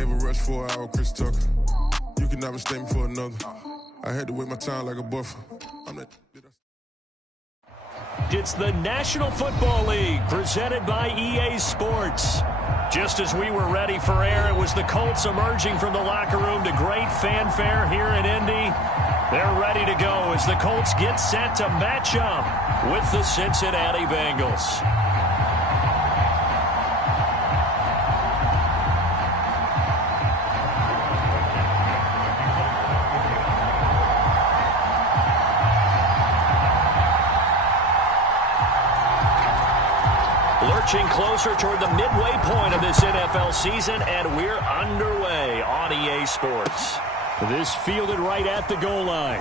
Gave a rush for an hour, Chris Tucker. You can never mistake me for another. I had to wait my time like a buffer. It's the National Football League presented by EA Sports. Just as we were ready for air, it was the Colts emerging from the locker room to great fanfare here in Indy. They're ready to go as the Colts get set to match up with the Cincinnati Bengals. Lurching closer toward the midway point of this NFL season, and we're underway on EA Sports. This fielded right at the goal line.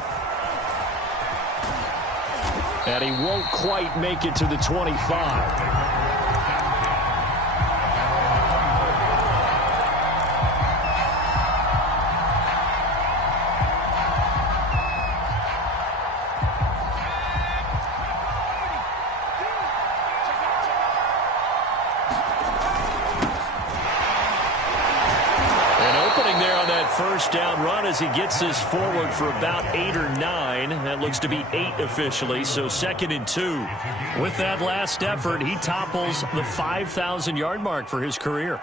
And he won't quite make it to the 25. First down run as he gets this forward for about 8 or 9. That looks to be 8 officially, so 2nd and 2. With that last effort, he topples the 5,000-yard mark for his career.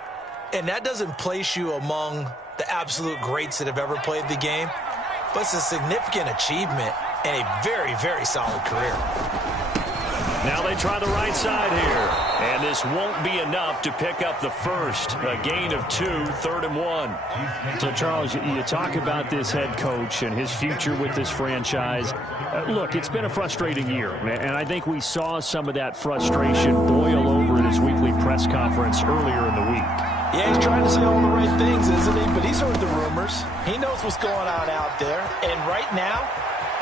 And that doesn't place you among the absolute greats that have ever played the game, but it's a significant achievement and a very, very solid career. Now they try the right side here, and this won't be enough to pick up the first. A gain of 2, 3rd and 1. So, Charles, you talk about this head coach and his future with this franchise. Look, it's been a frustrating year, and I think we saw some of that frustration boil over in his weekly press conference earlier in the week. Yeah, he's trying to say all the right things, isn't he? But he's heard the rumors. He knows what's going on out there, and right now,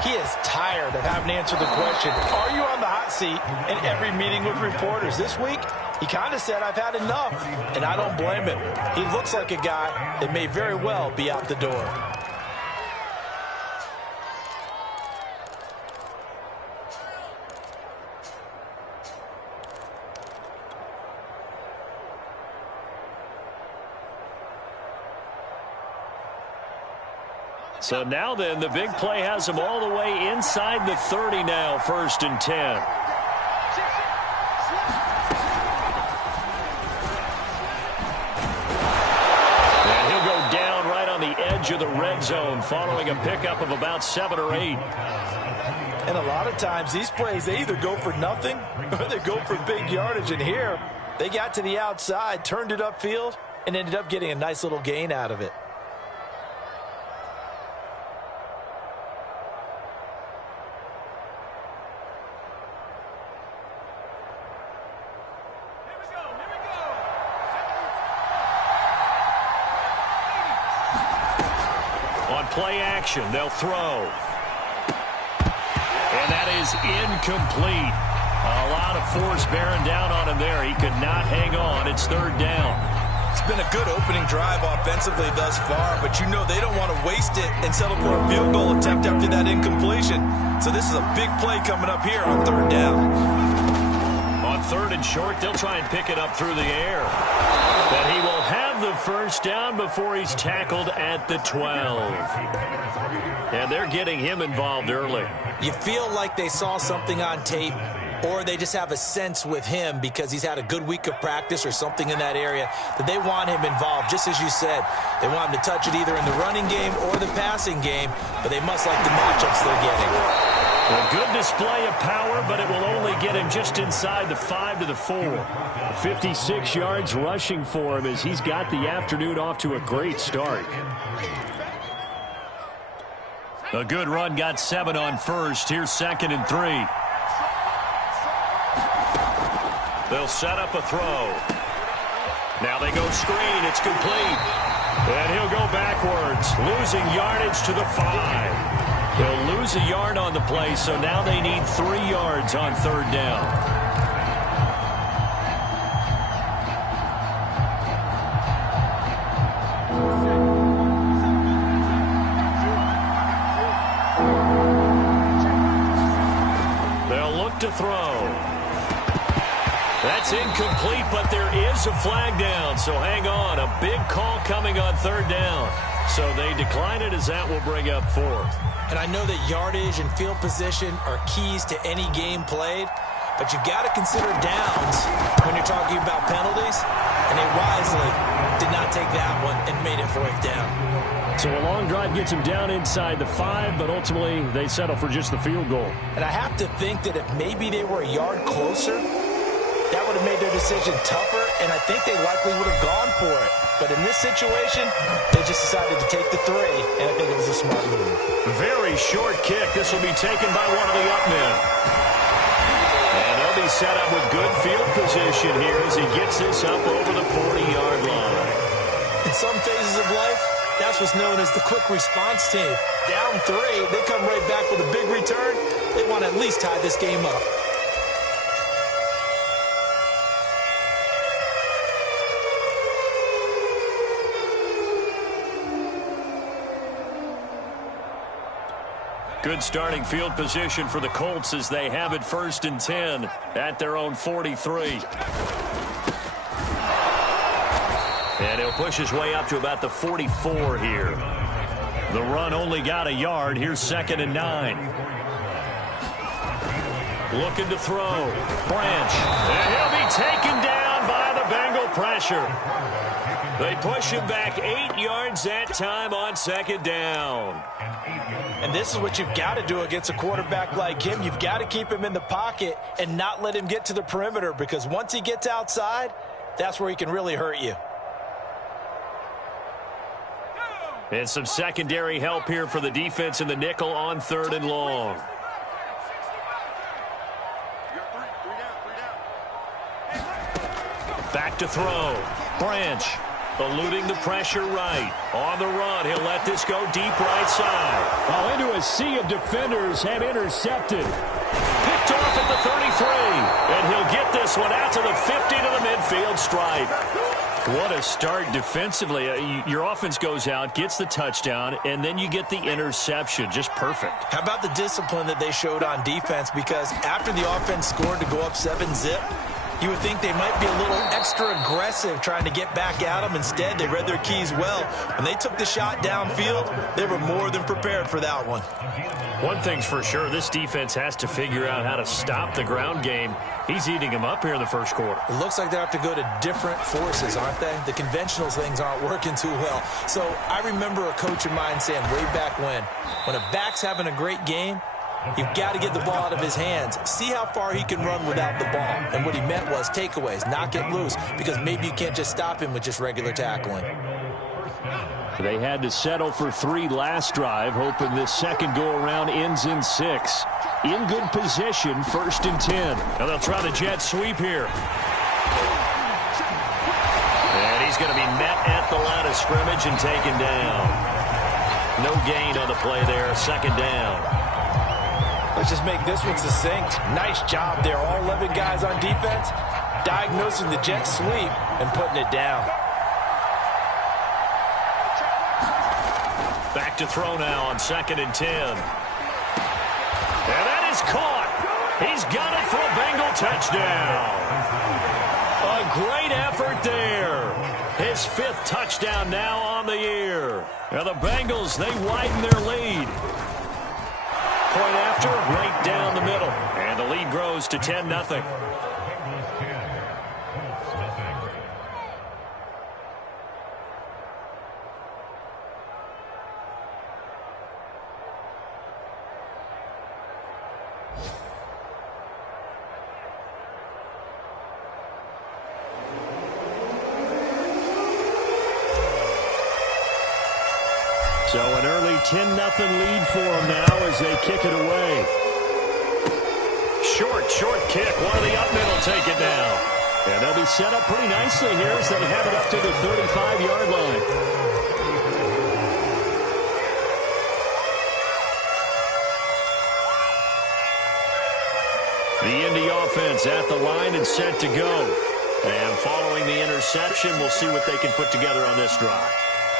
he is tired of having to answer the question, are you on the hot seat in every meeting with reporters? This week, he kind of said, I've had enough, and I don't blame him. He looks like a guy that may very well be out the door. So now then, the big play has him all the way inside the 30 now, 1st and 10. And he'll go down right on the edge of the red zone following a pickup of about 7 or 8. And a lot of times these plays, they either go for nothing or they go for big yardage. And here, they got to the outside, turned it upfield, and ended up getting a nice little gain out of it. Play action, they'll throw. And that is incomplete. A lot of force bearing down on him there. He could not hang on. It's 3rd down. It's been a good opening drive offensively thus far, but you know they don't want to waste it and settle for a field goal attempt after that incompletion. So this is a big play coming up here on 3rd down. On 3rd and short, they'll try and pick it up through the air. But he will have the first down before he's tackled at the 12. And they're getting him involved early. You feel like they saw something on tape, or they just have a sense with him because he's had a good week of practice or something in that area that they want him involved. Just as you said, they want him to touch it either in the running game or the passing game, but they must like the matchups they're getting. A good display of power, but it will only get him just inside the 5 to the 4. 56 yards rushing for him as he's got the afternoon off to a great start. A good run got 7 on 1st. Here's 2nd and 3. They'll set up a throw. Now they go screen. It's complete. And he'll go backwards, losing yardage to the 5. He'll lose a yard on the play, so now they need 3 yards on 3rd down. They'll look to throw. That That's incomplete, but there is a flag down. So hang on. A big call coming on third down. So they decline it as that will bring up fourth. And I know that yardage and field position are keys to any game played, but you've got to consider downs when you're talking about penalties, and they wisely did not take that one and made it fourth down. So a long drive gets them down inside the 5, but ultimately they settle for just the field goal. And I have to think that if maybe they were a yard closer, that would have made their decision tougher, and I think they likely would have gone for it. But in this situation, they just decided to take the 3, and I think it was a smart move. Very short kick. This will be taken by one of the up men. And they'll be set up with good field position here as he gets this up over the 40-yard line. In some phases of life, that's what's known as the quick response team. Down 3, they come right back with a big return. They want to at least tie this game up. Good starting field position for the Colts as they have it 1st and 10 at their own 43. And he'll push his way up to about the 44 here. The run only got a yard. Here's 2nd and 9. Looking to throw. Branch. And he'll be taken down by the Bengal pressure. They push him back 8 yards that time on 2nd down. And this is what you've got to do against a quarterback like him. You've got to keep him in the pocket and not let him get to the perimeter, because once he gets outside, that's where he can really hurt you. And some secondary help here for the defense in the nickel on 3rd and long. Back to throw. Branch. Eluding the pressure right. On the run, he'll let this go deep right side. Oh, into a sea of defenders and intercepted. Picked off at the 33. And he'll get this one out to the 50 to the midfield stripe. What a start defensively. Your offense goes out, gets the touchdown, and then you get the interception. Just perfect. How about the discipline that they showed on defense? Because after the offense scored to go up 7-zip, you would think they might be a little extra aggressive trying to get back at them. Instead, they read their keys well. When they took the shot downfield, they were more than prepared for that one. One thing's for sure, this defense has to figure out how to stop the ground game. He's eating them up here in the first quarter. It looks like they have to go to different forces, aren't they? The conventional things aren't working too well. So I remember a coach of mine saying way back when a back's having a great game, you've got to get the ball out of his hands. See how far he can run without the ball. And what he meant was takeaways, knock it loose, because maybe you can't just stop him with just regular tackling. They had to settle for 3 last drive, hoping this second go-around ends in 6. In good position, 1st and 10. Now they'll try the jet sweep here. And he's going to be met at the line of scrimmage and taken down. No gain on the play there, 2nd down. Let's just make this one succinct. Nice job there. All 11 guys on defense diagnosing the jet sweep and putting it down. Back to throw now on 2nd and 10. And that is caught. He's got it for a Bengal touchdown. A great effort there. His 5th touchdown now on the year. Now the Bengals, they widen their lead. Point after, right down the middle. And the lead grows to 10-0. So an early 10-0 lead for them now as they kick it away. Short kick. One of the up men will take it down. And they'll be set up pretty nicely here as they have it up to the 35-yard line. The Indy offense at the line and set to go. And following the interception, we'll see what they can put together on this drive.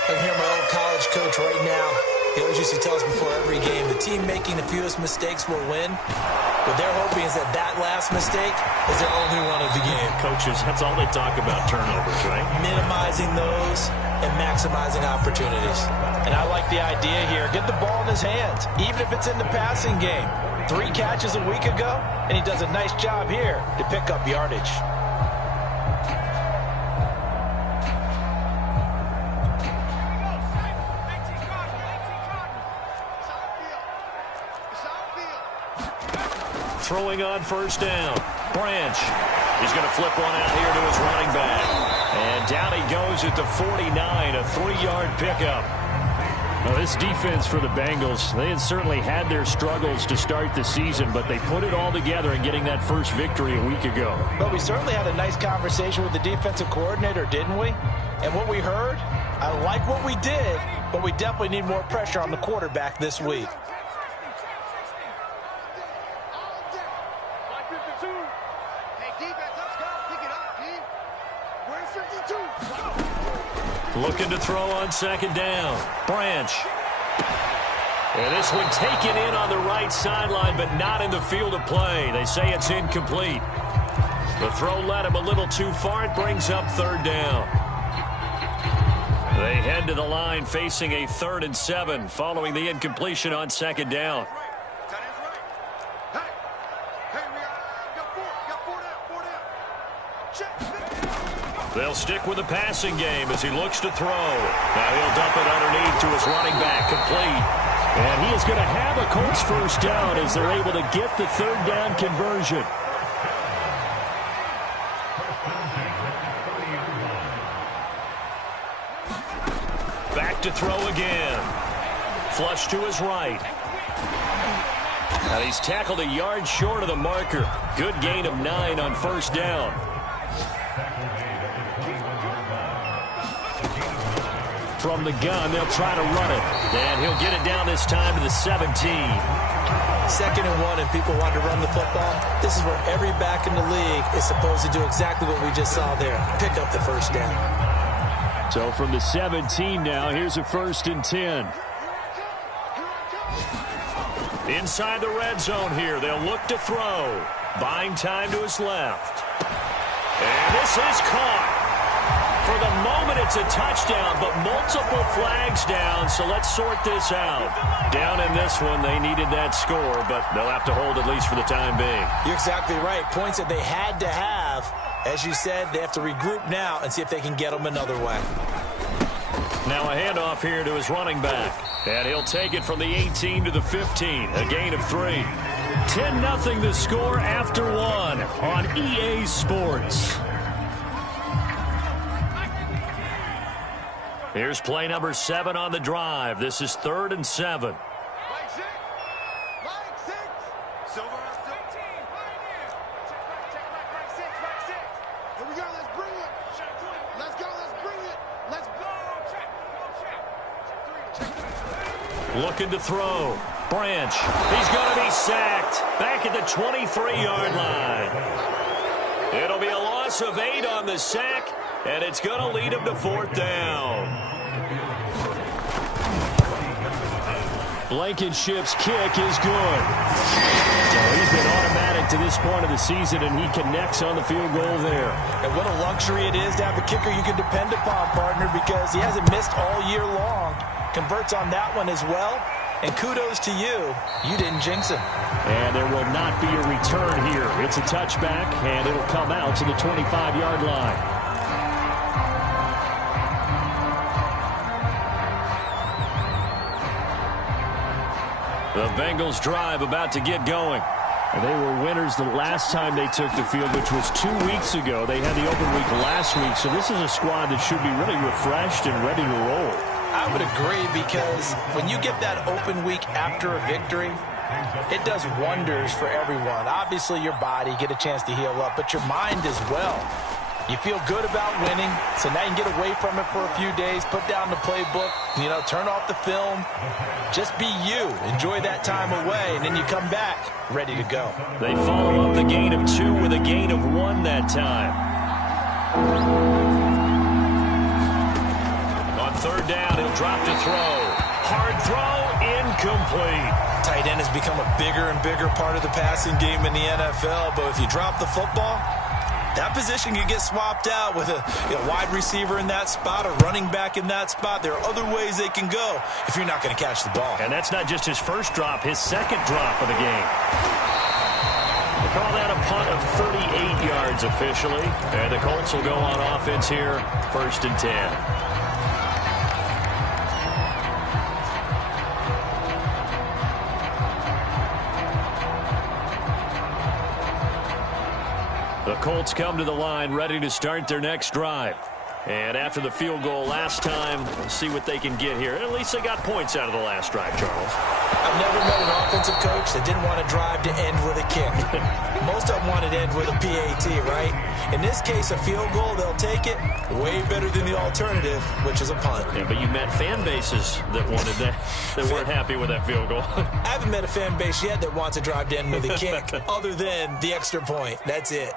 I can hear my old college coach right now He always used to tell us before every game, the team making the fewest mistakes will win. What they're hoping is that that last mistake is their only one of the game. Coaches, that's all they talk about, turnovers, right? Minimizing those and maximizing opportunities. And I like the idea here. Get the ball in his hands, even if it's in the passing game. 3 catches a week ago, and he does a nice job here to pick up yardage. Throwing on first down. Branch. He's going to flip one out here to his running back. And down he goes at the 49, a 3-yard pickup. Well, this defense for the Bengals, they had certainly had their struggles to start the season, but they put it all together in getting that first victory a week ago. But we certainly had a nice conversation with the defensive coordinator, didn't we? And what we heard, I like what we did, but we definitely need more pressure on the quarterback this week. Looking to throw on second down. Branch. And this one taken in on the right sideline, but not in the field of play. They say it's incomplete. The throw led him a little too far. It brings up third down. They head to the line facing a 3rd and 7 following the incompletion on second down. They'll stick with the passing game as he looks to throw. Now he'll dump it underneath to his running back, complete. And he is going to have a Colts first down as they're able to get the 3rd down conversion. Back to throw again. Flush to his right. And he's tackled a yard short of the marker. Good gain of 9 on first down. From the gun, they'll try to run it. And he'll get it down this time to the 17. 2nd and 1, and people want to run the football. This is where every back in the league is supposed to do exactly what we just saw there. Pick up the first down. So from the 17 now, here's a 1st and 10. Inside the red zone here, they'll look to throw. Buying time to his left. And this is caught. For the moment, it's a touchdown, but multiple flags down, so let's sort this out. Down in this one, they needed that score, but they'll have to hold at least for the time being. You're exactly right. Points that they had to have. As you said, they have to regroup now and see if they can get them another way. Now a handoff here to his running back. And he'll take it from the 18 to the 15, a gain of 3. 10-0 the score after 1 on EA Sports. Here's play number 7 on the drive. This is 3rd and 7. Looking to throw. Branch. He's going to be sacked. Back at the 23-yard line. It'll be a loss of 8 on the sack, and it's going to lead him to 4th down. Blankenship's kick is good. So he's been automatic to this point of the season, and he connects on the field goal there. And what a luxury it is to have a kicker you can depend upon, partner, because he hasn't missed all year long. Converts on that one as well. And kudos to you. You didn't jinx him. And there will not be a return here. It's a touchback, and it'll come out to the 25-yard line. The Bengals drive about to get going. And they were winners the last time they took the field, which was 2 weeks ago. They had the open week last week, so this is a squad that should be really refreshed and ready to roll. I would agree, because when you get that open week after a victory, it does wonders for everyone. Obviously, your body, get a chance to heal up, but your mind as well. You feel good about winning, so now you can get away from it for a few days, put down the playbook, turn off the film. Just be you. Enjoy that time away, and then you come back ready to go. They follow up the gain of 2 with a gain of 1 that time. On 3rd down, he'll drop to throw. hard throw, incomplete. Tight end has become a bigger and bigger part of the passing game in the NFL, but if you drop the football, that position can get swapped out with a wide receiver in that spot, a running back in that spot. There are other ways they can go if you're not going to catch the ball. And that's not just his first drop, his second drop of the game. They call that a punt of 38 yards officially. And the Colts will go on offense here, 1st and 10. The Colts come to the line ready to start their next drive. And after the field goal last time, we'll see what they can get here. At least they got points out of the last drive, Charles. I've never met an offensive coach that didn't want to drive to end with a kick. Most of them wanted to end with a PAT, right? In this case, a field goal, they'll take it. Way better than the alternative, which is a punt. Yeah, but you met fan bases that wanted that, that weren't happy with that field goal. I haven't met a fan base yet that wants to drive to end with a kick other than the extra point. That's it.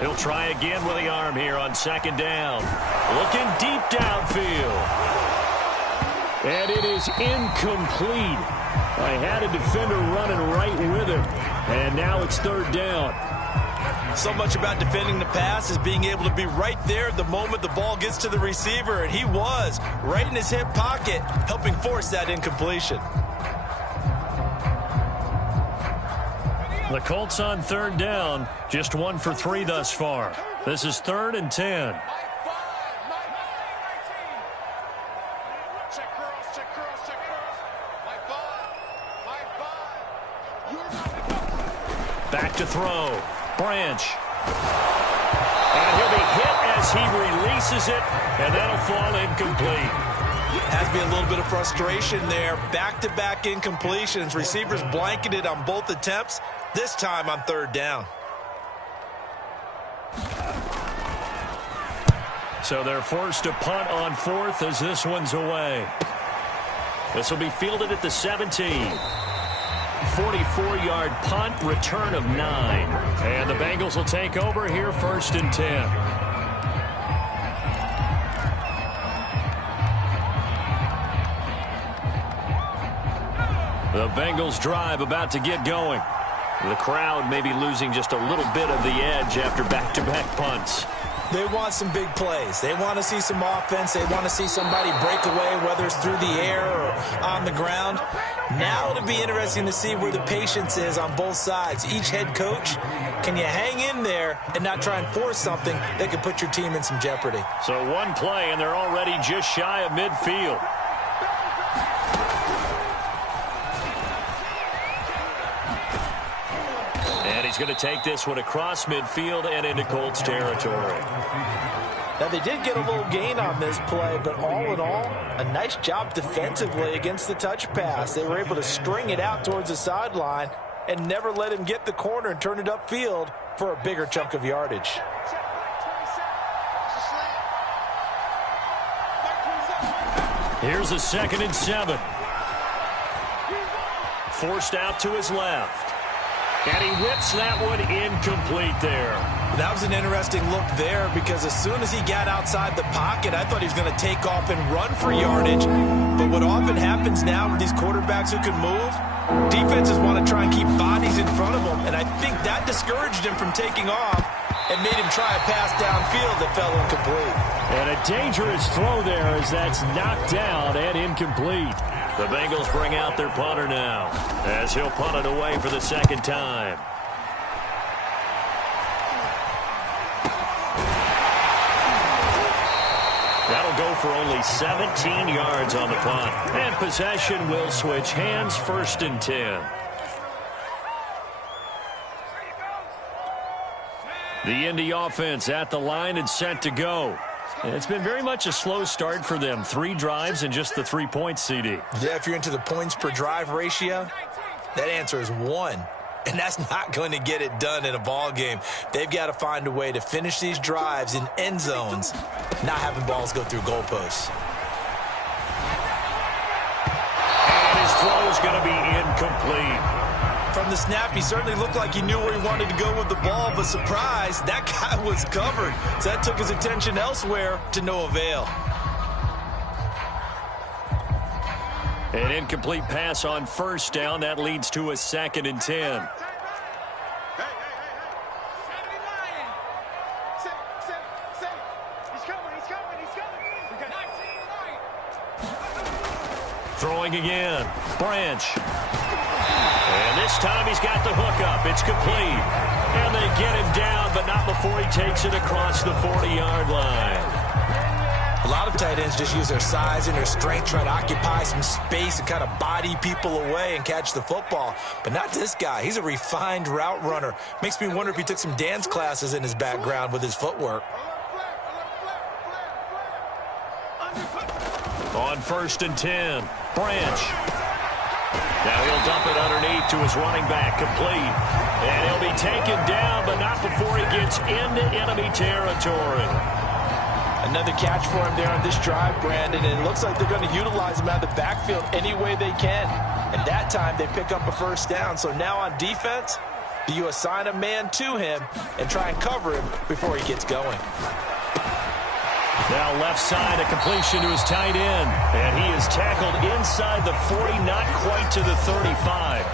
He'll try again with the arm here on 2nd down. Looking deep downfield. And it is incomplete. I had a defender running right with him. And now it's 3rd down. So much about defending the pass is being able to be right there the moment the ball gets to the receiver. And he was right in his hip pocket, helping force that incompletion. The Colts on 3rd down, just 1 for 3 thus far. This is 3rd and 10. Back to throw. Branch. And he'll be hit as he releases it, and that'll fall incomplete. Has to be a little bit of frustration there. Back-to-back incompletions. Receivers blanketed on both attempts, this time on 3rd down. So they're forced to punt on 4th as this one's away. This will be fielded at the 17. 44-yard punt, return of 9. And the Bengals will take over here, 1st and 10. The Bengals drive about to get going. The crowd may be losing just a little bit of the edge after back-to-back punts. They want some big plays. They want to see some offense. They want to see somebody break away, whether it's through the air or on the ground. Now it'll be interesting to see where the patience is on both sides. Each head coach, can you hang in there and not try and force something that could put your team in some jeopardy? So one play, and they're already just shy of midfield. And he's going to take this one across midfield and into Colts territory. Now, they did get a little gain on this play, but all in all, a nice job defensively against the touch pass. They were able to string it out towards the sideline and never let him get the corner and turn it upfield for a bigger chunk of yardage. Here's a 2nd and 7. Forced out to his left. And he whips that one incomplete there. That was an interesting look there because as soon as he got outside the pocket, I thought he was going to take off and run for yardage. But what often happens now with these quarterbacks who can move, defenses want to try and keep bodies in front of them. And I think that discouraged him from taking off and made him try a pass downfield that fell incomplete. And a dangerous throw there as that's knocked down and incomplete. The Bengals bring out their punter now as he'll punt it away for the 2nd time. That'll go for only 17 yards on the punt. And possession will switch hands, 1st and 10. The Indy offense at the line and set to go. It's been very much a slow start for them. 3 drives and just the 3 points, CD. Yeah, if you're into the points per drive ratio, that answer is 1. And that's not going to get it done in a ball game. They've got to find a way to finish these drives in end zones, not having balls go through goalposts. And his throw is going to be incomplete. from the snap, he certainly looked like he knew where he wanted to go with the ball, but surprise, that guy was covered. So that took his attention elsewhere to no avail. An incomplete pass on first down. That leads to a 2nd and 10. Throwing again. Branch. And this time he's got the hook up. It's complete. And they get him down, but not before he takes it across the 40-yard line. A lot of tight ends just use their size and their strength, try to occupy some space and kind of body people away and catch the football. But not this guy. He's a refined route runner. Makes me wonder if he took some dance classes in his background with his footwork. On 1st and 10, Branch. Now he'll dump it underneath to his running back, complete. And he'll be taken down, but not before he gets into enemy territory. Another catch for him there on this drive, Brandon, and it looks like they're going to utilize him out of the backfield any way they can. And that time they pick up a first down. So now on defense, do you assign a man to him and try and cover him before he gets going? Now left side, a completion to his tight end. And he is tackled inside the 40, not quite to the 35.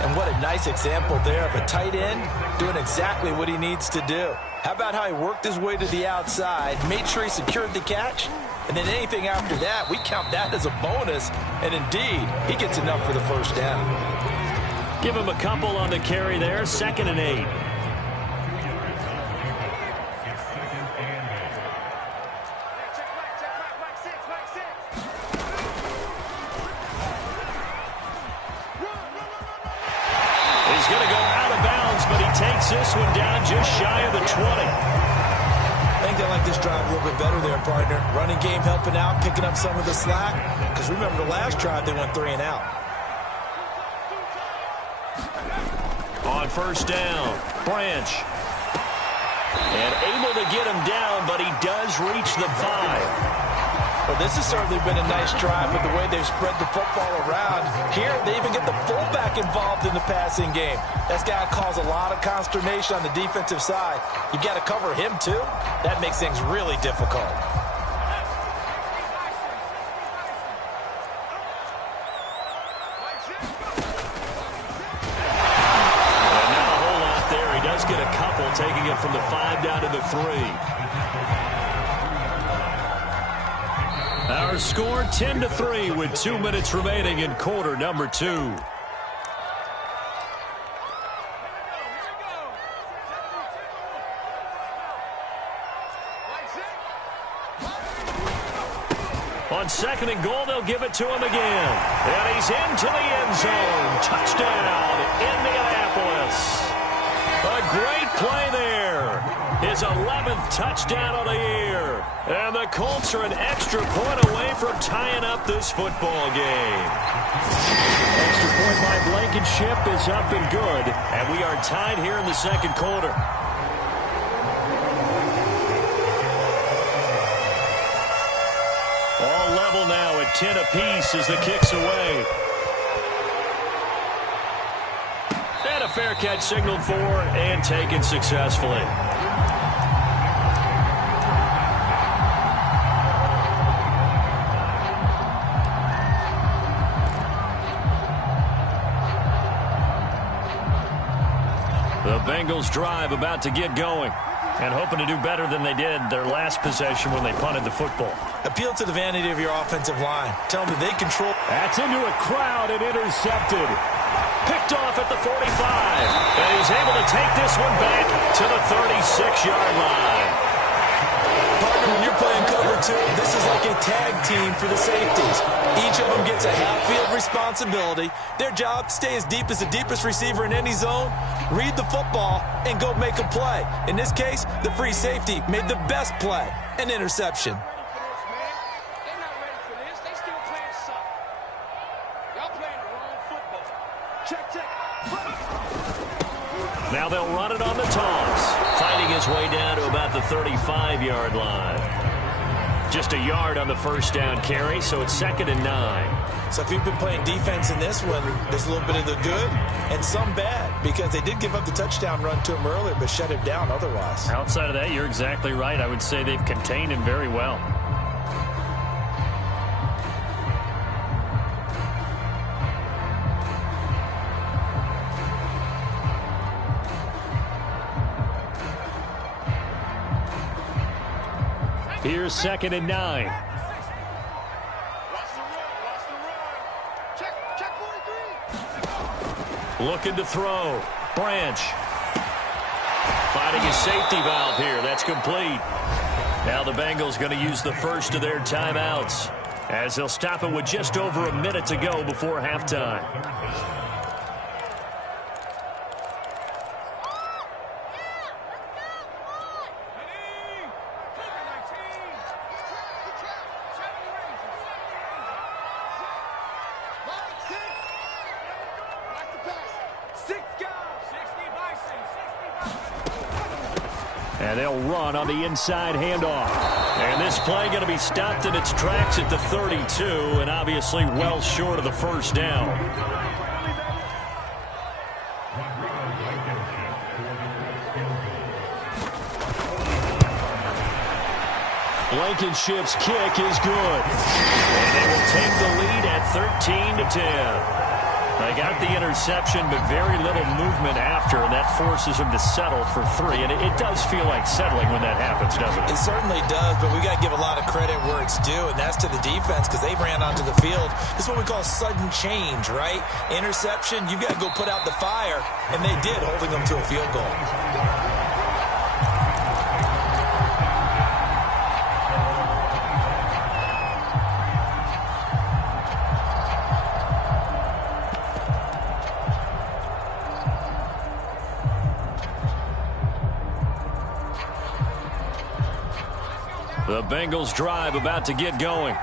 And what a nice example there of a tight end doing exactly what he needs to do. How about how he worked his way to the outside, made sure he secured the catch, and then anything after that, we count that as a bonus. And indeed, he gets enough for the first down. Give him a couple on the carry there, 2nd and 8. He's going to go out of bounds, but he takes this one down just shy of the 20. I think they like this drive a little bit better there, partner. Running game helping out, picking up some of the slack. Because remember the last drive, they went 3 and out. On 1st down, Branch. And able to get him down, but he does reach the 5. Well, this has certainly been a nice drive with the way they've spread the football around. Here, they even get the fullback involved in the passing game. That's got to cause a lot of consternation on the defensive side. You've got to cover him, too. That makes things really difficult. And not a whole lot there. He does get a couple, taking it from the 5 down to the 3. Our score 10-3 with 2 minutes remaining in quarter number 2. On 2nd and goal, they'll give it to him again. And he's into the end zone. Touchdown, Indianapolis. A great play there. His 11th touchdown of the year. And the Colts are an extra point away from tying up this football game. Extra point by Blankenship is up and good. And we are tied here in the 2nd quarter. All level now at 10 apiece as the kick's away. And a fair catch signaled for and taken successfully. The Bengals drive about to get going and hoping to do better than they did their last possession when they punted the football. Appeal to the vanity of your offensive line. Tell them that they control. That's into a crowd and intercepted. Picked off at the 45. And he's able to take this one back to the 36-yard line. Partner, when you're playing cover 2, this is like a tag team for the safeties. Each of them gets a half-field responsibility. Their job, stay as deep as the deepest receiver in any zone, read the football, and go make a play. In this case, the free safety made the best play, an interception. Now they'll run it on the toss, finding his way down to about the 35-yard line. Just a yard on the first down carry, so it's 2nd and 9. So if you've been playing defense in this one, there's a little bit of the good and some bad, because they did give up the touchdown run to him earlier, but shut him down otherwise. Outside of that, you're exactly right. I would say they've contained him very well. Here's 2nd and 9. Looking to throw. Branch. Finding his safety valve here. That's complete. Now the Bengals going to use the first of their timeouts, as they'll stop it with just over a minute to go before halftime. And they'll run on the inside handoff. And this play going to be stopped in its tracks at the 32, and obviously well short of the first down. Blankenship's kick is good. And they will take the lead at 13-10. They got the interception, but very little movement after, and that forces them to settle for 3. And it does feel like settling when that happens, doesn't it? It certainly does, but we got to give a lot of credit where it's due, and that's to the defense, because they ran onto the field. This is what we call sudden change, right? Interception, you've got to go put out the fire, and they did, holding them to a field goal. The Bengals drive about to get going.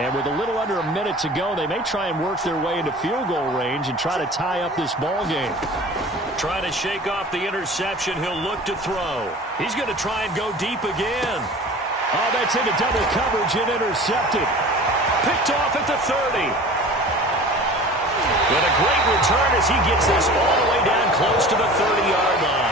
And with a little under a minute to go, they may try and work their way into field goal range and try to tie up this ball game. Trying to shake off the interception. He'll look to throw. He's going to try and go deep again. Oh, that's into double coverage and intercepted. Picked off at the 30. But a great return as he gets this all the way down close to the 30-yard line.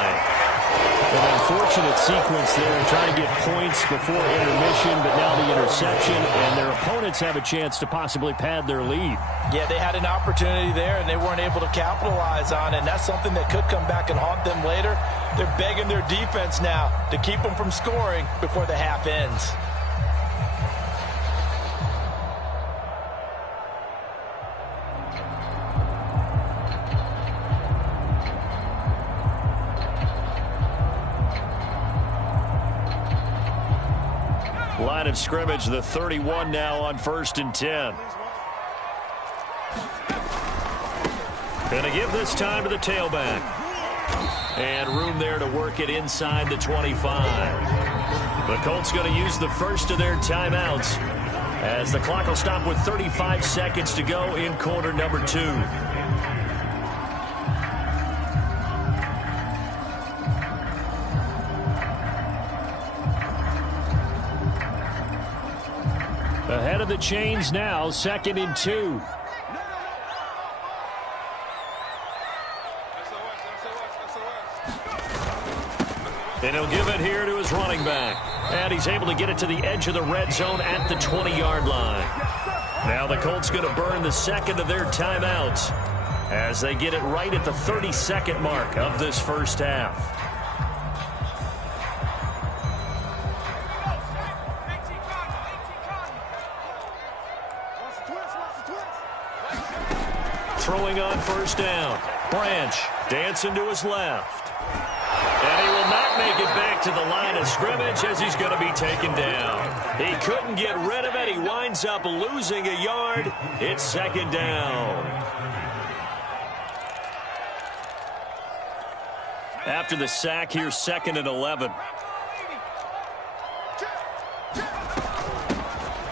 An unfortunate sequence there, trying to get points before intermission, but now the interception, and their opponents have a chance to possibly pad their lead. Yeah, they had an opportunity there, and they weren't able to capitalize on it, and that's something that could come back and haunt them later. They're begging their defense now to keep them from scoring before the half ends. Line of scrimmage, the 31 now on 1st and 10. Going to give this time to the tailback. And room there to work it inside the 25. The Colts going to use the first of their timeouts, as the clock will stop with 35 seconds to go in quarter number 2. Ahead of the chains now, 2nd and 2. And he'll give it here to his running back. And he's able to get it to the edge of the red zone at the 20-yard line. Now the Colts going to burn the second of their timeouts as they get it right at the 32nd mark of this first half. Throwing on first down. Branch dancing to his left. And he will not make it back to the line of scrimmage as he's going to be taken down. He couldn't get rid of it. He winds up losing a yard. It's 2nd down. After the sack, here's 2nd and 11.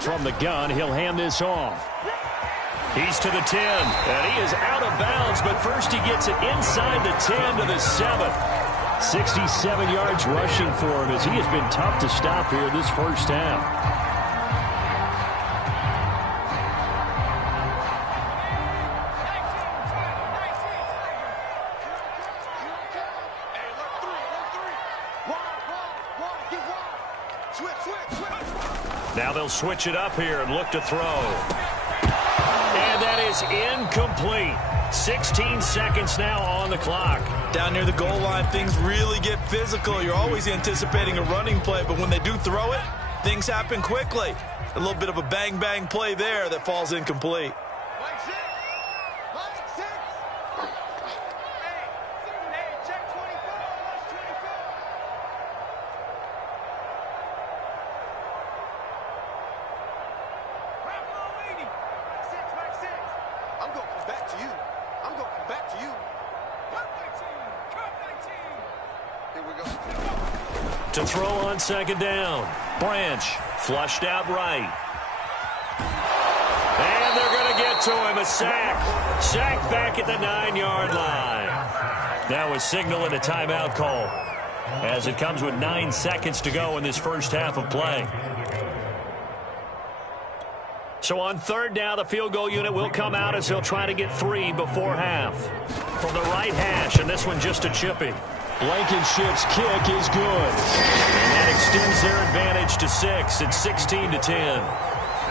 From the gun, he'll hand this off. He's to the 10, and he is out of bounds, but first he gets it inside the 10 to the 7. 67 yards rushing for him, as he has been tough to stop here this first half. Now they'll switch it up here and look to throw. And that is incomplete. 16 seconds now on the clock. Down near the goal line, things really get physical. You're always anticipating a running play, but when they do throw it, things happen quickly. A little bit of a bang-bang play there that falls incomplete. To throw on second down. Branch flushed out right. And they're going to get to him. A sack. Sacked back at the 9-yard line. That was signaling a timeout call as it comes with 9 seconds to go in this first half of play. So on third down, the field goal unit will come out as he'll try to get 3 before half. From the right hash, and this one just a chippy. Blankenship's kick is good. And that extends their advantage to 6. It's 16-10.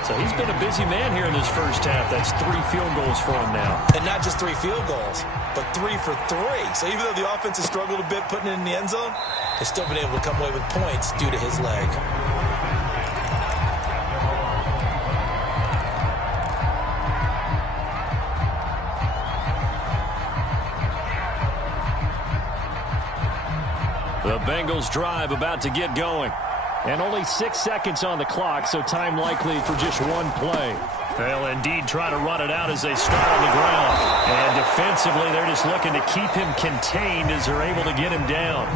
So he's been a busy man here in this first half. That's 3 field goals for him now. And not just 3 field goals, but 3 for 3. So even though the offense has struggled a bit putting it in the end zone, they've still been able to come away with points due to his leg. The Bengals drive about to get going. And only 6 seconds on the clock, so time likely for just one play. They'll indeed try to run it out as they start on the ground. And defensively, they're just looking to keep him contained as they're able to get him down.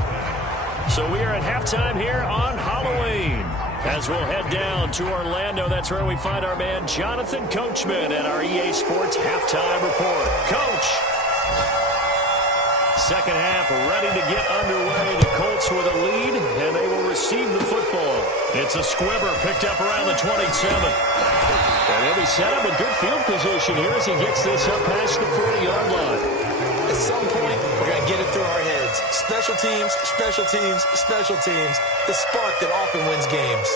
So we are at halftime here on Halloween. As we'll head down to Orlando, that's where we find our man Jonathan Coachman at our EA Sports Halftime Report. Coach! Second half ready to get underway. The Colts with a lead, and they will receive the football. It's a squibber picked up around the 27. And he'll be set up with good field position here as he gets this up past the 40-yard line. At some point, we're going to get it through our heads. Special teams, special teams, special teams. The spark that often wins games.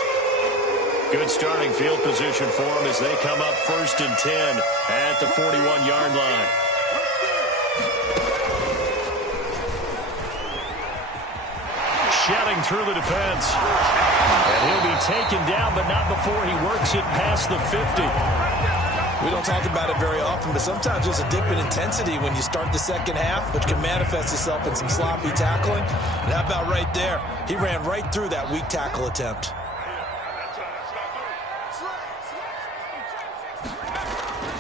Good starting field position for them as they come up 1st and 10 at the 41-yard line. Shedding through the defense. And he'll be taken down, but not before he works it past the 50. We don't talk about it very often, but sometimes there's a dip in intensity when you start the second half, which can manifest itself in some sloppy tackling. And how about right there? He ran right through that weak tackle attempt.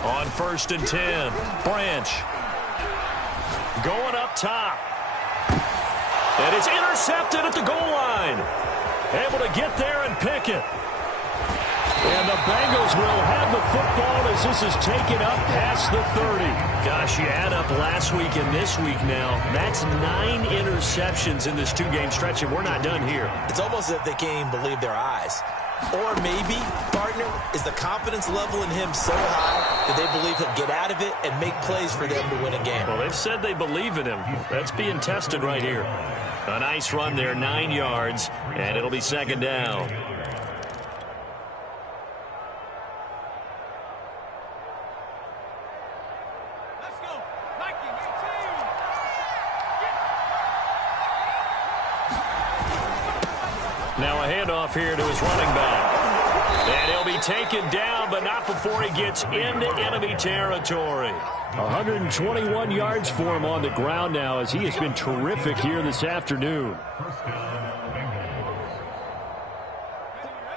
On 1st and 10, Branch. Going up top. And it's intercepted at the goal line. Able to get there and pick it. And the Bengals will have the football as this is taken up past the 30. Gosh, you add up last week and this week now. That's 9 interceptions in this 2-game stretch, and we're not done here. It's almost as if they can't even believe their eyes. Or maybe, partner, is the confidence level in him so high that they believe he'll get out of it and make plays for them to win a game. Well, they've said they believe in him. That's being tested right here. A nice run there, 9 yards, and it'll be second down. Let's go. Nike, 18. Now a handoff here to his running back. And he'll be taken down, but not before he gets into enemy territory. 121 yards for him on the ground now as he has been terrific here this afternoon.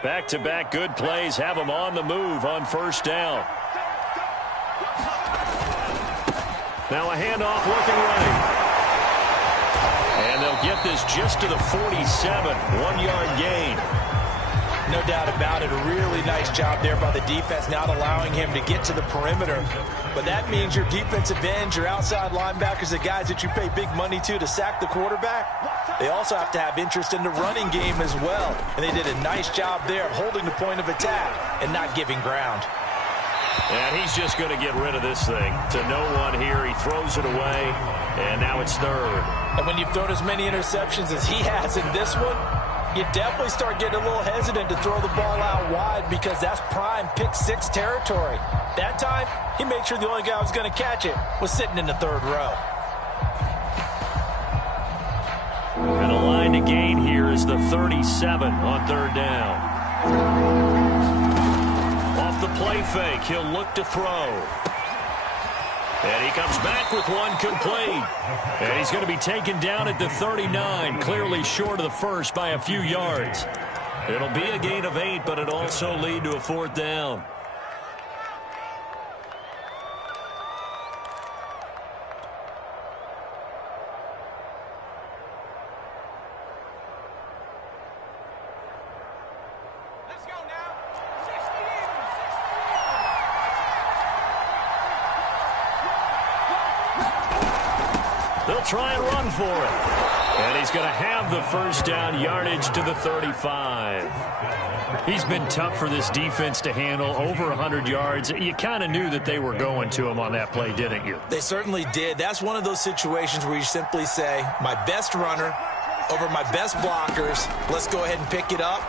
Back-to-back good plays have him on the move on 1st down. Now a handoff looking right. And they'll get this just to the 47, 1-yard gain. No doubt about it. A really nice job there by the defense, not allowing him to get to the perimeter. But that means your defensive ends, your outside linebackers, the guys that you pay big money to sack the quarterback, they also have to have interest in the running game as well. And they did a nice job there of holding the point of attack and not giving ground. And he's just going to get rid of this thing. To no one here, he throws it away, and now it's 3rd. And when you've thrown as many interceptions as he has in this one, You definitely start getting a little hesitant to throw the ball out wide because that's prime pick six territory. That time, he made sure the only guy who was going to catch it was sitting in the third row. And the line to gain here is the 37 on third down. Off the play fake, he'll look to throw. And he comes back with one complete. And he's going to be taken down at the 39, clearly short of the first by a few yards. It'll be a gain of 8, but it'll also lead to a fourth down. Let's go now. 60 Eagles. 60 Eagles. They'll try and run for it. And he's going to have the first down, yardage to the 35. He's been tough for this defense to handle, over 100 yards. You kind of knew that they were going to him on that play, didn't you? They certainly did. That's one of those situations where you simply say, my best runner over my best blockers. Let's go ahead and pick it up.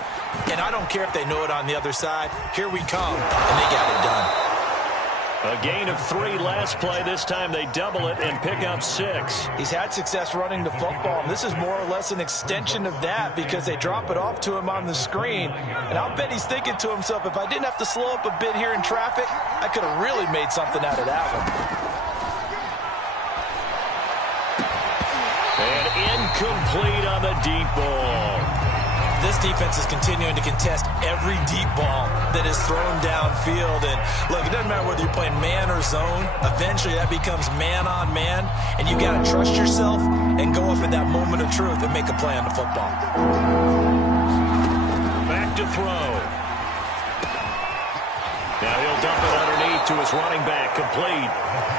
And I don't care if they know it on the other side. Here we come. And they got it done. A gain of 3 last play. This time they double it and pick up 6. He's had success running the football, and this is more or less an extension of that because they drop it off to him on the screen. And I'll bet he's thinking to himself, if I didn't have to slow up a bit here in traffic, I could have really made something out of that one. And incomplete on the deep ball. This defense is continuing to contest every deep ball that is thrown downfield. And look, it doesn't matter whether you're playing man or zone. Eventually that becomes man on man. And you got to trust yourself and go up in that moment of truth and make a play on the football. Back to throw. Now he'll dump it underneath to his running back, complete.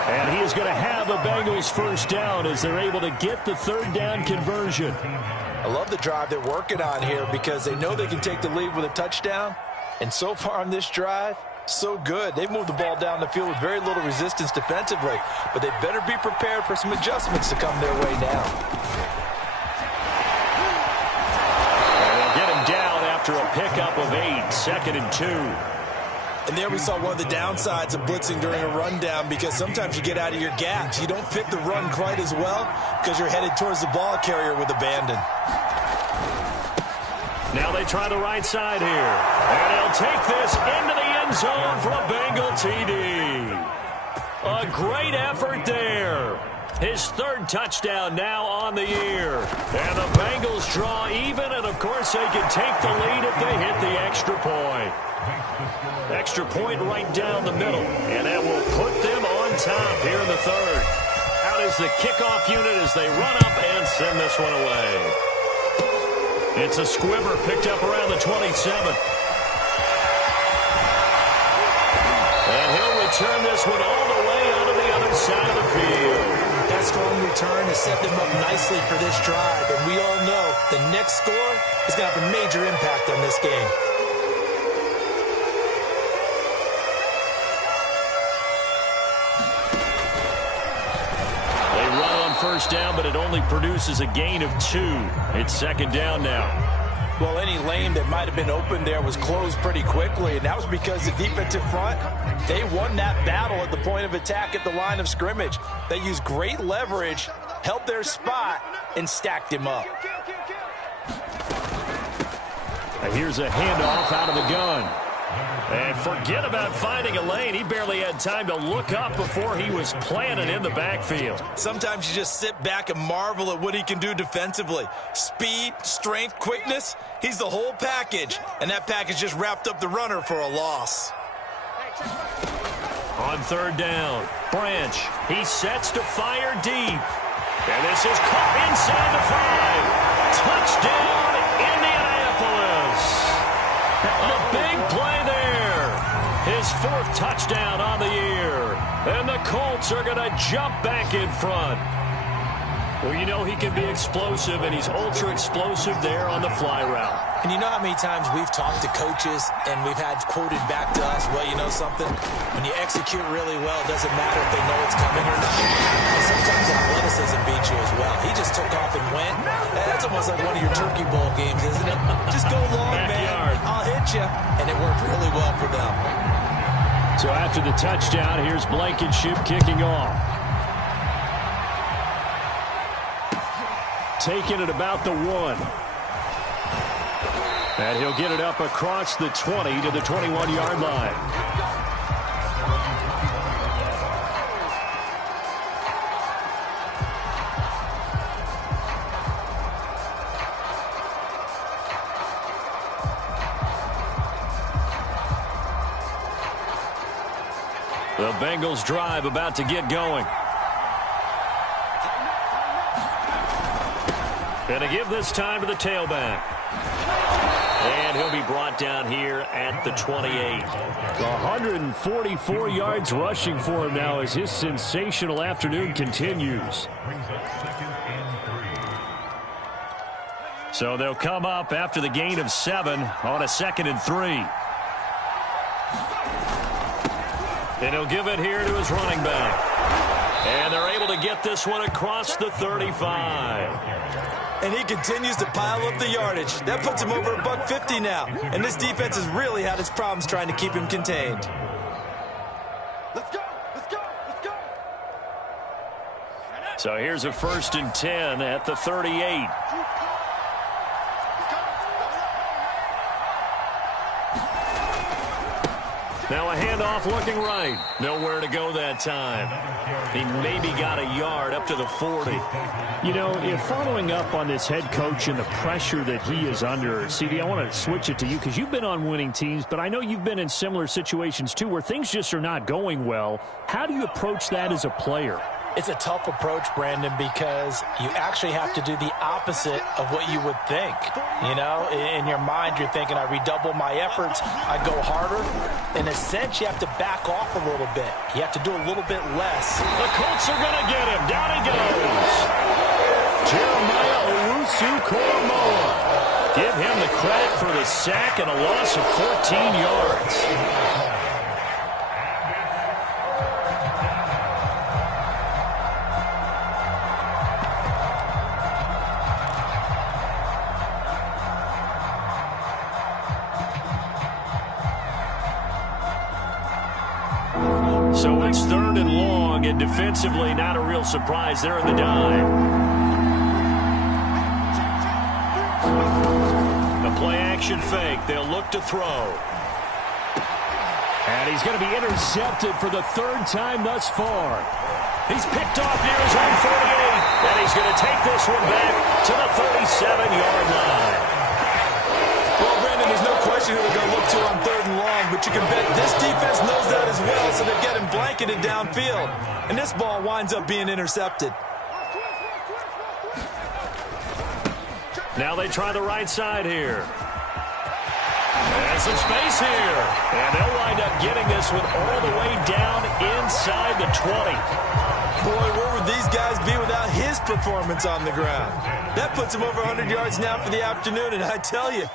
And he is going to have the Bengals first down as they're able to get the third down conversion. I love the drive they're working on here because they know they can take the lead with a touchdown. And so far on this drive, so good. They've moved the ball down the field with very little resistance defensively. But they better be prepared for some adjustments to come their way now. And they'll get him down after a pickup of 8, 2nd and 2. And there we saw one of the downsides of blitzing during a rundown because sometimes you get out of your gaps. You don't fit the run quite as well because you're headed towards the ball carrier with abandon. Now they try the right side here. And he'll take this into the end zone for a Bengal TD. A great effort there. His third touchdown now on the year. And the Bengals draw even, and of course they can take the lead if they hit the extra point. Extra point right down the middle, and that will put them on top here in the third. Out is the kickoff unit as they run up and send this one away. It's a squibber picked up around the 27. And he'll return this one all the way out of the other side of the field. That strong return has set them up nicely for this drive, and we all know the next score is going to have a major impact on this game. First down, but it only produces a gain of 2. It's 2nd down now. Well, any lane that might have been open there was closed pretty quickly, and that was because the defensive front, they won that battle at the point of attack at the line of scrimmage. They used great leverage, held their spot, and stacked him up. Now here's a handoff out of the gun. And forget about finding a lane. He barely had time to look up before he was planted in the backfield. Sometimes you just sit back and marvel at what he can do defensively. Speed, strength, quickness, he's the whole package. And that package just wrapped up the runner for a loss. On third down, Branch, he sets to fire deep. And this is caught inside the 5. Touchdown, Indianapolis. A big play there. His 4th touchdown on the year. And the Colts are going to jump back in front. Well, you know he can be explosive, and he's ultra-explosive there on the fly route. And you know how many times we've talked to coaches and we've had quoted back to us, well, you know something? When you execute really well, it doesn't matter if they know it's coming or not. And sometimes athleticism beats you as well. He just took off and went. That's almost like one of your Turkey Bowl games, isn't it? Just go long, man. I'll hit you. And it worked really well for them. So after the touchdown, here's Blankenship kicking off. Taking it about the 1. And he'll get it up across the 20 to the 21-yard line. The Bengals drive about to get going. Going to give this time to the tailback. And he'll be brought down here at the 28. 144 yards rushing for him now as his sensational afternoon continues. So they'll come up after the gain of 7 on a 2nd and 3. And he'll give it here to his running back. And they're able to get this one across the 35. And he continues to pile up the yardage. That puts him over $150 now. And this defense has really had its problems trying to keep him contained. Let's go! Let's go! Let's go! So here's a 1st and 10 at the 38. Now a handoff looking right. Nowhere to go that time. He maybe got a yard up to the 40. You know, if following up on this head coach and the pressure that he is under, CD, I want to switch it to you because you've been on winning teams, but I know you've been in similar situations too where things just are not going well. How do you approach that as a player? It's a tough approach, Brandon, because you actually have to do the opposite of what you would think. You know, in your mind, you're thinking, I redouble my efforts, I go harder. In a sense, you have to back off a little bit. You have to do a little bit less. The Colts are going to get him. Down he goes. Jeremiah Owusu-Koramoah. Give him the credit for the sack and a loss of 14 yards. So it's 3rd and long, and defensively not a real surprise there in the dime. The play-action fake. They'll look to throw. And he's going to be intercepted for the 3rd time thus far. He's picked off near his own 48, and he's going to take this one back to the 37-yard line. Well, Brandon, there's no question who they're going to look to on 3rd and long, but you can bet this defense knows that as well, so they're getting blanketed downfield. And this ball winds up being intercepted. Now they try the right side here. And some space here. And they'll wind up getting this one all the way down inside the 20. Boy, where would these guys be without his performance on the ground? That puts him over 100 yards now for the afternoon, and I tell you,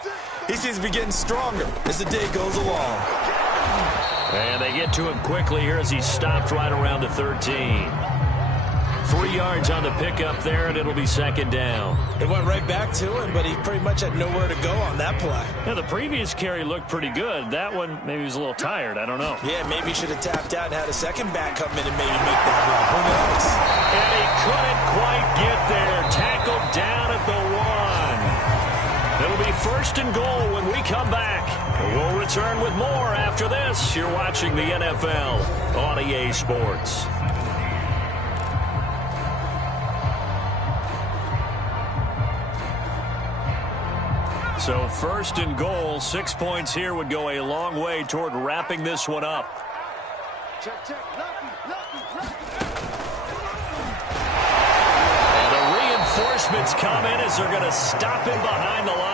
he seems to be getting stronger as the day goes along. And they get to him quickly here as he stopped right around the 13. 3 yards on the pickup there, and it'll be 2nd down. It went right back to him, but he pretty much had nowhere to go on that play. Yeah, the previous carry looked pretty good. That one, maybe he was a little tired. I don't know. Yeah, maybe he should have tapped out and had a second back come in and maybe make that run. Who knows? And he couldn't quite get there. Tackled down at the 1. It'll be 1st and goal when we come back. We'll return with more after this. You're watching the NFL on EA Sports. So 1st and goal, 6 points here would go a long way toward wrapping this one up. Check, check. And the reinforcements come in as they're going to stop him behind the line.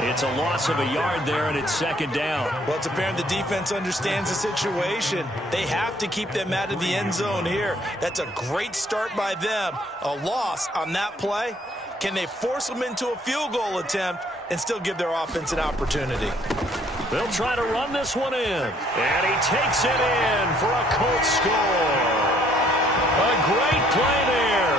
It's a loss of a yard there, and it's 2nd down. Well, it's apparent the defense understands the situation. They have to keep them out of the end zone here. That's a great start by them. A loss on that play. Can they force them into a field goal attempt and still give their offense an opportunity? They'll try to run this one in. And he takes it in for a Colts score. A great play there.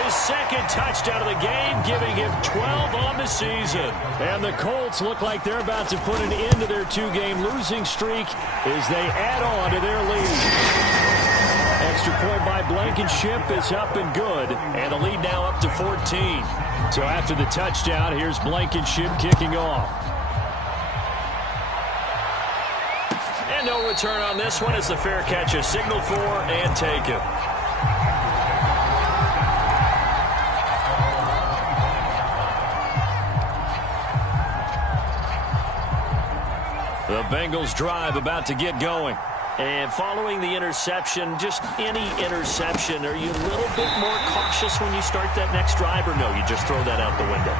His 2nd second touchdown of the game, giving him 12 on the season. And the Colts look like they're about to put an end to their two-game losing streak as they add on to their lead. Extra point by Blankenship is up and good, and the lead now up to 14. So after the touchdown, here's Blankenship kicking off. And no return on this one as the fair catch is signaled for and taken. The Bengals drive about to get going. And following the interception, just any interception, are you a little bit more cautious when you start that next drive, or no, you just throw that out the window?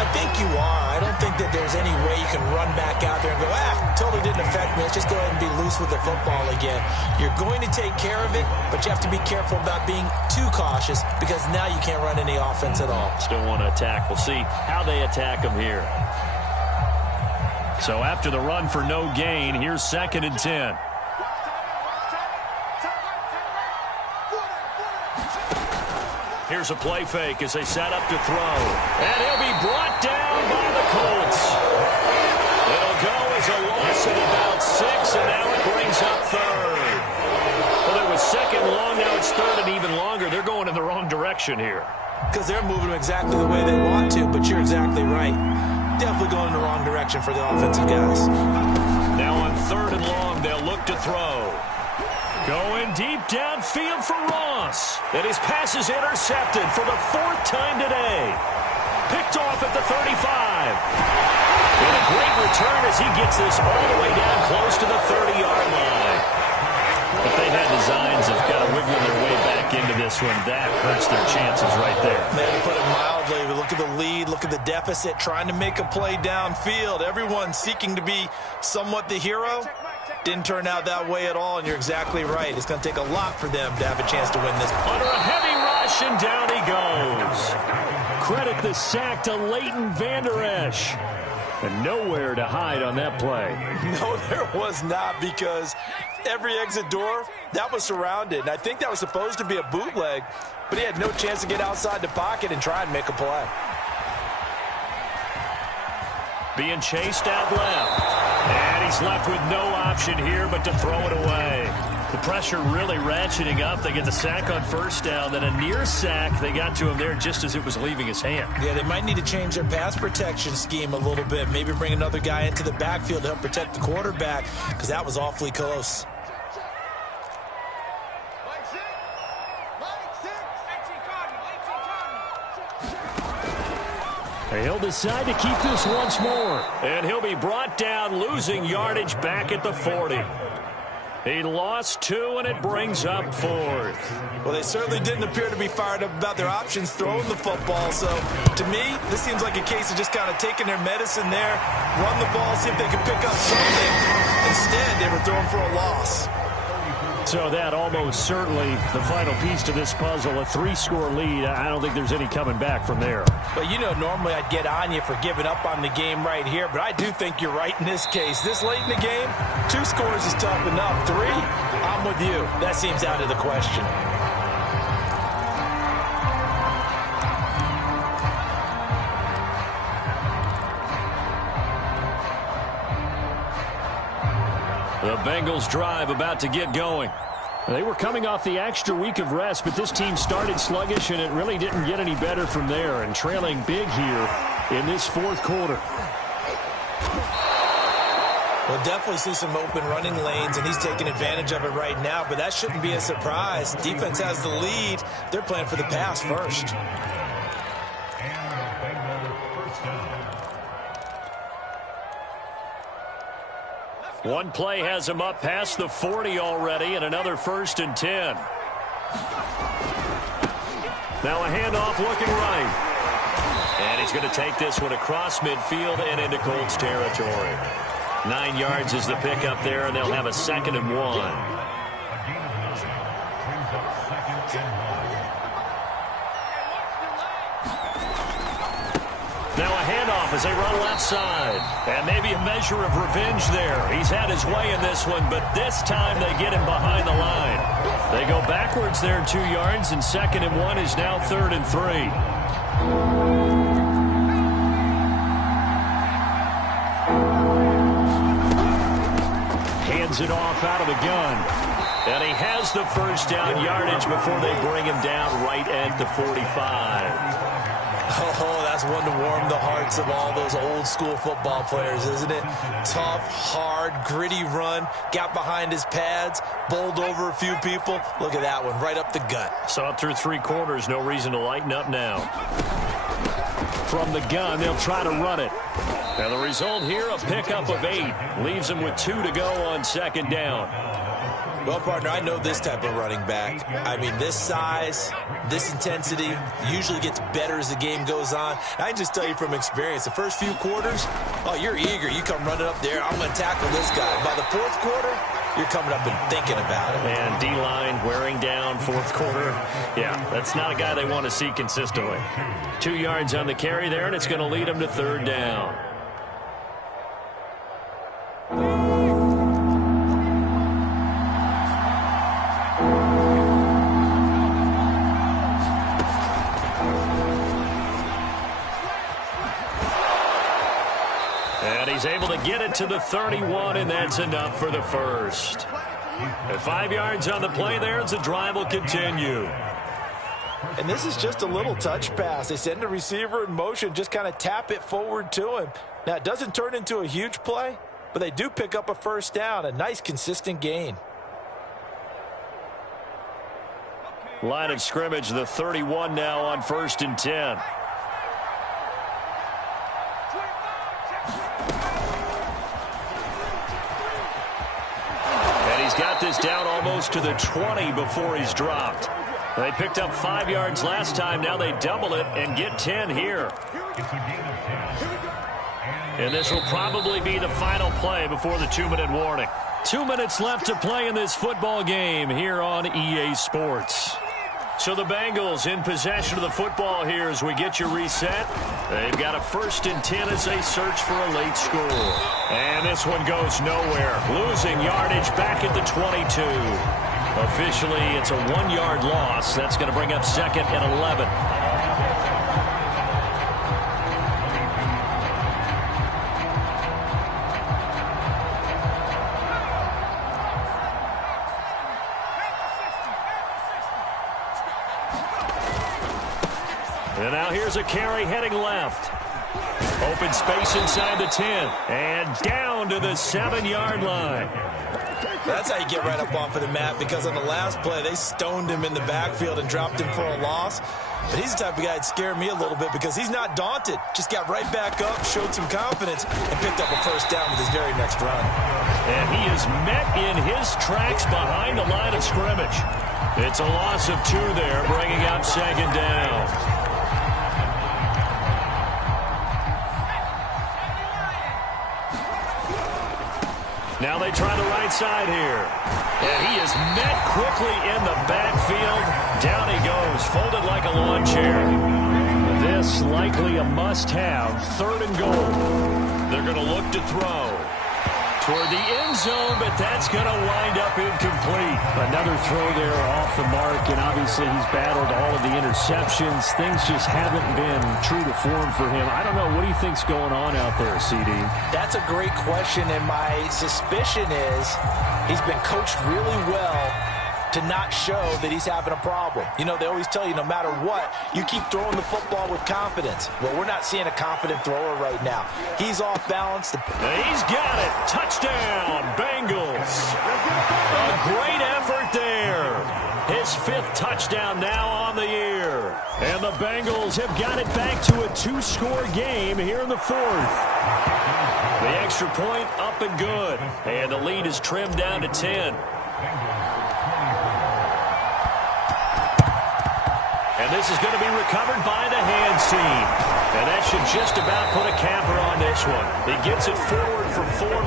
I think you are. I don't think that there's any way you can run back out there and go, totally didn't affect me. Let's just go ahead and be loose with the football again. You're going to take care of it, but you have to be careful about being too cautious because now you can't run any offense at all. Still want to attack. We'll see how they attack them here. So after the run for no gain, here's 2nd and 10. Here's a play fake as they set up to throw. And he'll be brought down by the Colts. It'll go as a loss of about 6, and now it brings up 3rd. Well, it was 2nd long, now it's 3rd and even longer. They're going in the wrong direction here. Because they're moving exactly the way they want to, but you're exactly right. Definitely going in the wrong direction for the offensive guys. Now on 3rd and long, they'll look to throw. Going deep downfield for Ross. And his pass is intercepted for the 4th time today. Picked off at the 35. And a great return as he gets this all the way down close to the 30-yard line. If they had designs of kind of wiggling their way back into this one, that hurts their chances right there. Man, to put it mildly, look at the lead, look at the deficit, trying to make a play downfield. Everyone seeking to be somewhat the hero. Didn't turn out that way at all, and you're exactly right. It's going to take a lot for them to have a chance to win this. Under a heavy rush, and down he goes. Credit the sack to Leighton Vander Esch. And nowhere to hide on that play. No, there was not, because every exit door, that was surrounded. And I think that was supposed to be a bootleg, but he had no chance to get outside the pocket and try and make a play. Being chased out left. And he's left with no option here but to throw it away. The pressure really ratcheting up. They get the sack on 1st down, then a near sack. They got to him there just as it was leaving his hand. Yeah, they might need to change their pass protection scheme a little bit. Maybe bring another guy into the backfield to help protect the quarterback, because that was awfully close. He'll decide to keep this once more. And he'll be brought down, losing yardage back at the 40. He lost 2, and it brings up 4th. Well, they certainly didn't appear to be fired up about their options throwing the football. So, to me, this seems like a case of just kind of taking their medicine there, run the ball, see if they can pick up something. Instead, they were throwing for a loss. So that almost certainly the final piece to this puzzle, a 3-score lead. I don't think there's any coming back from there. But, you know, normally I'd get on you for giving up on the game right here, but I do think you're right in this case. This late in the game, 2 scores is tough enough. 3, I'm with you. That seems out of the question. The Bengals drive about to get going. They were coming off the extra week of rest, but this team started sluggish, and it really didn't get any better from there, and trailing big here in this 4th quarter. We'll definitely see some open running lanes, and he's taking advantage of it right now, but that shouldn't be a surprise. Defense has the lead. They're playing for the pass first. One play has him up past the 40 already, and another 1st and 10. Now a handoff looking right. And he's going to take this one across midfield and into Colts territory. 9 yards is the pickup there, and they'll have a 2nd and 1. Now a handoff as they run left side. And maybe a measure of revenge there. He's had his way in this one, but this time they get him behind the line. They go backwards there 2 yards, and 2nd and 1 is now 3rd and 3. Hands it off out of the gun. And he has the first down yardage before they bring him down right at the 45. Oh, that's one to warm the hearts of all those old school football players, isn't it? Tough, hard, gritty run, got behind his pads, bowled over a few people. Look at that one, right up the gut. Saw it through 3 quarters, no reason to lighten up now. From the gun, they'll try to run it. And the result here, a pickup of 8. Leaves them with 2 to go on 2nd down. Well, partner, I know this type of running back. I mean, this size, this intensity usually gets better as the game goes on. I can just tell you from experience, the first few quarters, oh, you're eager. You come running up there, I'm going to tackle this guy. By the 4th quarter, you're coming up and thinking about it. And D-line wearing down 4th quarter. Yeah, that's not a guy they want to see consistently. 2 yards on the carry there, and it's going to lead them to 3rd down. And he's able to get it to the 31, and that's enough for the first. And 5 yards on the play there as the drive will continue. And this is just a little touch pass. They send the receiver in motion, just kind of tap it forward to him. Now, it doesn't turn into a huge play, but they do pick up a first down, a nice, consistent gain. Line of scrimmage, the 31 now on 1st and 10. And he's got this down almost to the 20 before he's dropped. They picked up 5 yards last time. Now they double it and get 10 here. And this will probably be the final play before the 2-minute warning. 2 minutes left to play in this football game here on EA Sports. So the Bengals in possession of the football here as we get you reset. They've got a 1st and 10 as they search for a late score. And this one goes nowhere. Losing yardage back at the 22. Officially, it's a 1-yard loss. That's going to bring up 2nd and 11. And now here's a carry heading left. Open space inside the 10. And down to the 7-yard line. That's how you get right up off of the mat, because on the last play, they stoned him in the backfield and dropped him for a loss. But he's the type of guy that scared me a little bit because he's not daunted. Just got right back up, showed some confidence, and picked up a first down with his very next run. And he is met in his tracks behind the line of scrimmage. It's a loss of 2 there, bringing up 2nd down. Now they try the right side here. And he is met quickly in the backfield. Down he goes, folded like a lawn chair. This likely a must-have. 3rd and goal. They're going to look to throw toward the end zone, but that's going to wind up incomplete. Another throw there off the mark, and obviously he's battled all of the interceptions. Things just haven't been true to form for him. I don't know. What do you think's going on out there, CD? That's a great question, and my suspicion is he's been coached really well to not show that he's having a problem. You know, they always tell you no matter what, you keep throwing the football with confidence. Well, we're not seeing a confident thrower right now. He's off balance. He's got it. Touchdown, Bengals. A great effort there. His 5th touchdown now on the year. And the Bengals have got it back to a 2-score game here in the 4th. The extra point up and good. And the lead is trimmed down to 10. And this is going to be recovered by the hands team. And that should just about put a capper on this one. He gets it forward for 4 minutes.